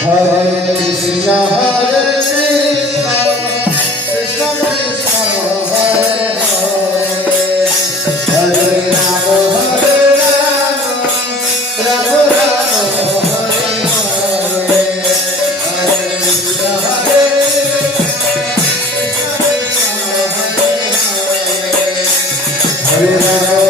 Hare Krishna, Hare Krishna, Krishna Krishna, Hare Hare, Hare Rama, Hare Rama, Rama Rama, Hare Hare, Hare Krishna, Hare Krishna, Hare Rama,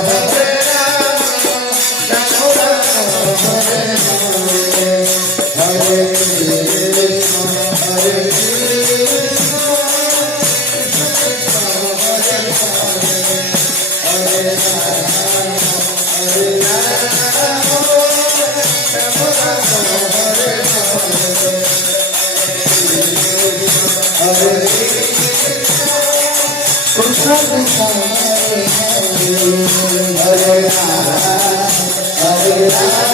Hare Rama, Hare Rama.